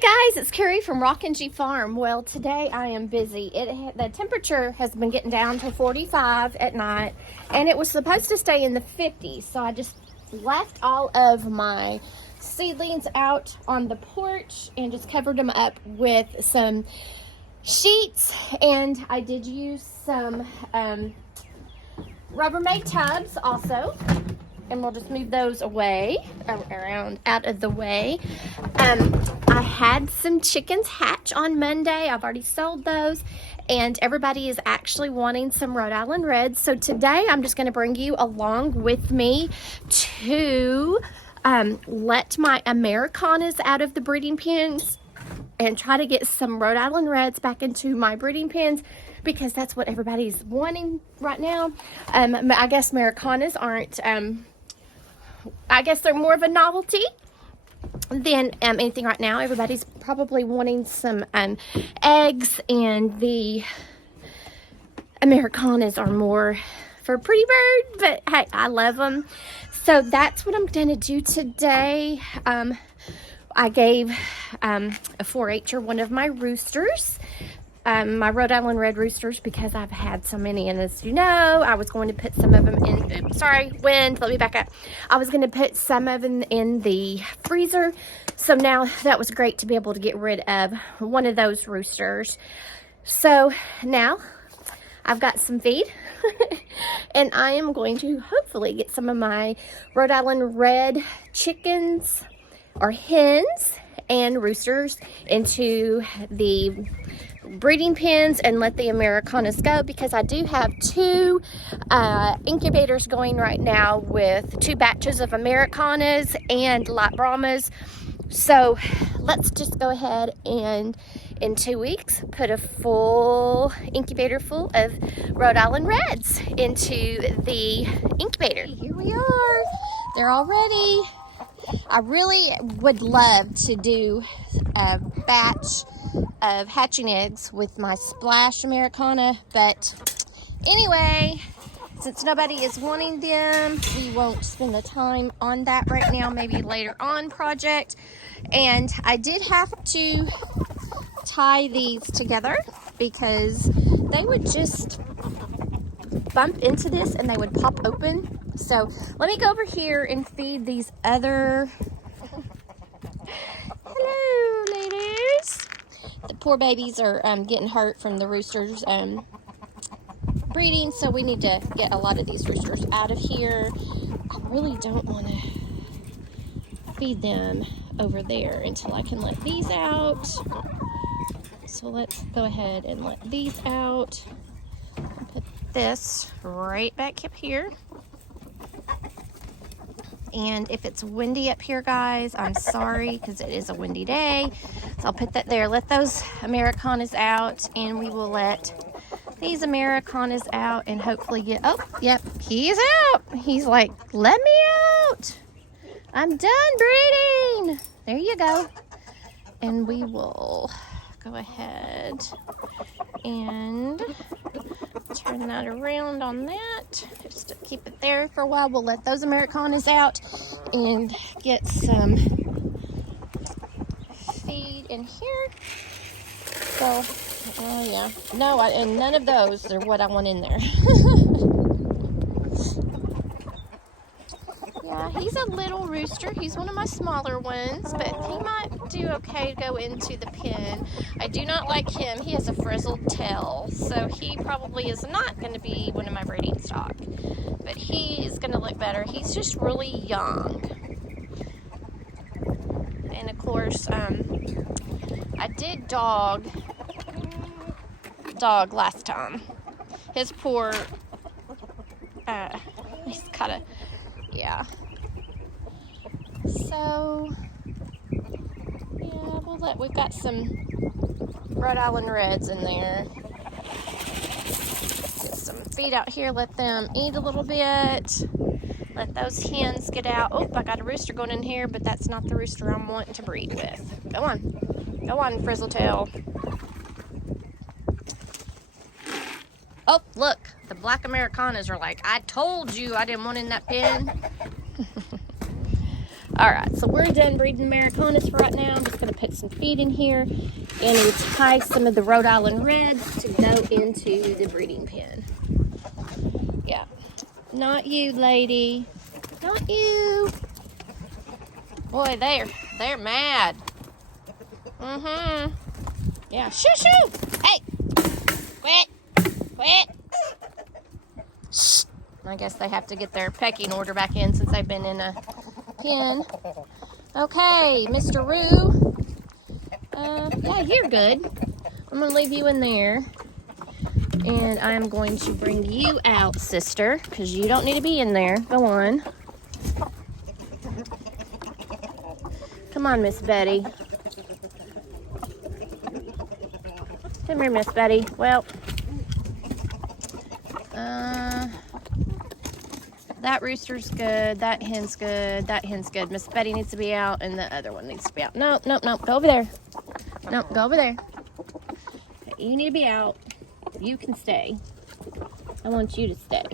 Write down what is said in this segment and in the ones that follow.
Hi guys, it's Carrie from Rockin' G Farm. Well, today I am busy. The temperature has been getting down to 45 at night, and it was supposed to stay in the 50s. So I just left all of my seedlings out on the porch and just covered them up with some sheets. And I did use some Rubbermaid tubs also. And we'll just move those away, around, out of the way. I had some chickens hatch on Monday. I've already sold those. And everybody is actually wanting some Rhode Island Reds. So today I'm just going to bring you along with me to let my Americanas out of the breeding pens and try to get some Rhode Island Reds back into my breeding pens, because that's what everybody's wanting right now. I guess Americanas aren't... I guess they're more of a novelty than anything right now. Everybody's probably wanting some eggs, and the Americanas are more for a pretty bird, but hey, I love them. So that's what I'm going to do today. I gave a 4-H'er one of my roosters, my Rhode Island Red roosters, because I've had so many, and as you know, I was going to put some of them in, sorry, wind, let me back up. I was going to put some of them in the freezer, so now that was great to be able to get rid of one of those roosters. So now I've got some feed, and I am going to hopefully get some of my Rhode Island Red chickens, or hens, and roosters into the breeding pens and let the Americanas go, because I do have 2 incubators going right now with 2 batches of Americanas and light Brahmas. So let's just go ahead and in 2 weeks put a full incubator full of Rhode Island Reds into the incubator. Here we are. They're all ready. I really would love to do a batch of hatching eggs with my Splash Americana, but anyway, since nobody is wanting them, we won't spend the time on that right now, maybe later on project. And I did have to tie these together because they would just bump into this and they would pop open. So let me go over here and feed these other hello ladies. The poor babies are getting hurt from the roosters breeding, so we need to get a lot of these roosters out of here. I really don't want to feed them over there until I can let these out. So let's go ahead and let these out. Put this right back up here. And if it's windy up here, guys, I'm sorry, because it is a windy day. So I'll put that there. Let those Americanas out, and we will let these Americanas out and hopefully get... Oh, yep, he's out. He's like, let me out. I'm done breeding. There you go. And we will go ahead and turn that around on that, just to keep it there for a while. We'll let those Americanas out and get some feed in here. So, oh yeah, no, and none of those are what I want in there. Yeah, he's a little rooster. He's one of my smaller ones, but he might do okay to go into the pen. I do not like him. He has a frizzled tail, so he probably is not going to be one of my breeding stock. But he's going to look better. He's just really young. And of course, I did dog last time. His poor, he's kind of, yeah. So, yeah, we've got some Rhode Island Reds in there. Get some feed out here, let them eat a little bit. Let those hens get out. Oh, I got a rooster going in here, but that's not the rooster I'm wanting to breed with. Go on, Frizzletail. Oh, look, the black Americanas are like, I told you I didn't want in that pen. Alright, so we're done breeding Americanas for right now. I'm just going to put some feed in here and entice some of the Rhode Island Reds to go into the breeding pen. Yeah. Not you, lady. Not you. Boy, they're mad. Mm-hmm. Yeah. Shoo, shoo. Hey. Quit. Shh. I guess they have to get their pecking order back in since they've been in a pen. Okay, Mr. Roo. Yeah, you're good. I'm going to leave you in there. And I'm going to bring you out, sister, because you don't need to be in there. Go on. Come on, Miss Betty. Come here, Miss Betty. Well, that rooster's good. That hen's good. That hen's good. Miss Betty needs to be out, and the other one needs to be out. No. Go over there. No, go over there. You need to be out. You can stay. I want you to stay.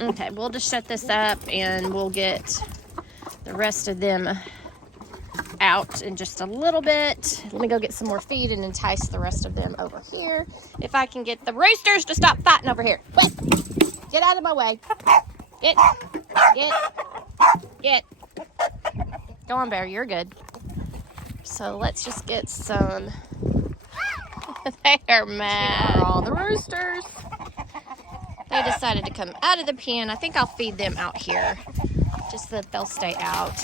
Okay, we'll just shut this up, and we'll get the rest of them out in just a little bit. Let me go get some more feed and entice the rest of them over here. If I can get the roosters to stop fighting over here. Wait. Get out of my way. Get. Go on, Bear. You're good. So let's just get some. They are mad. Here are all the roosters. They decided to come out of the pen. I think I'll feed them out here, just so that they'll stay out.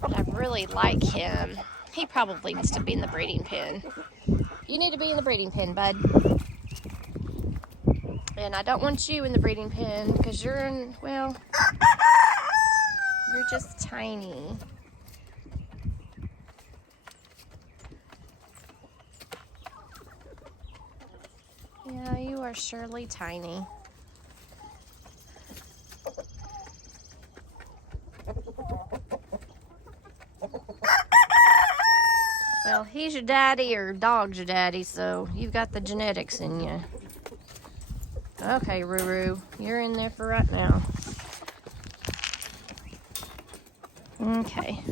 But I really like him. He probably needs to be in the breeding pen. You need to be in the breeding pen, bud. And I don't want you in the breeding pen because you're just tiny. Yeah, you are surely tiny. Well, he's your daddy or dog's your daddy, so you've got the genetics in you. Okay, Ruru, you're in there for right now. Okay,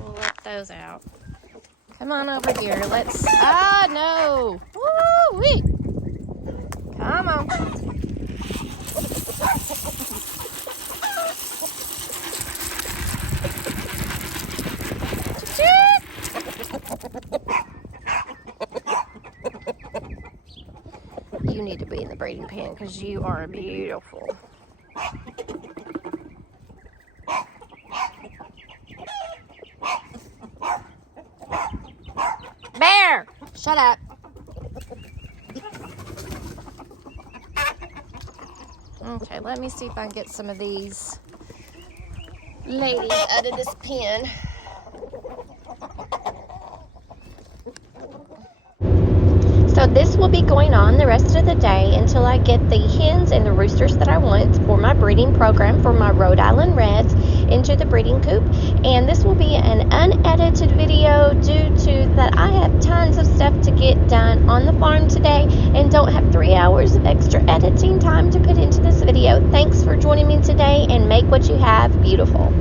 we'll let those out. Come on over here. Let's. Ah, no! Woo-wee! Come on. You need to be in the breeding pen because you are beautiful. Bear! Shut up. Okay, let me see if I can get some of these ladies out of this pen. So this will be going on the rest of the day until I get the hens and the roosters that I want for my breeding program for my Rhode Island Reds into the breeding coop. And this will be an unedited video due to that I have tons of stuff to get done on the farm today and don't have 3 hours of extra editing time to put into this video. Thanks for joining me today, and make what you have beautiful.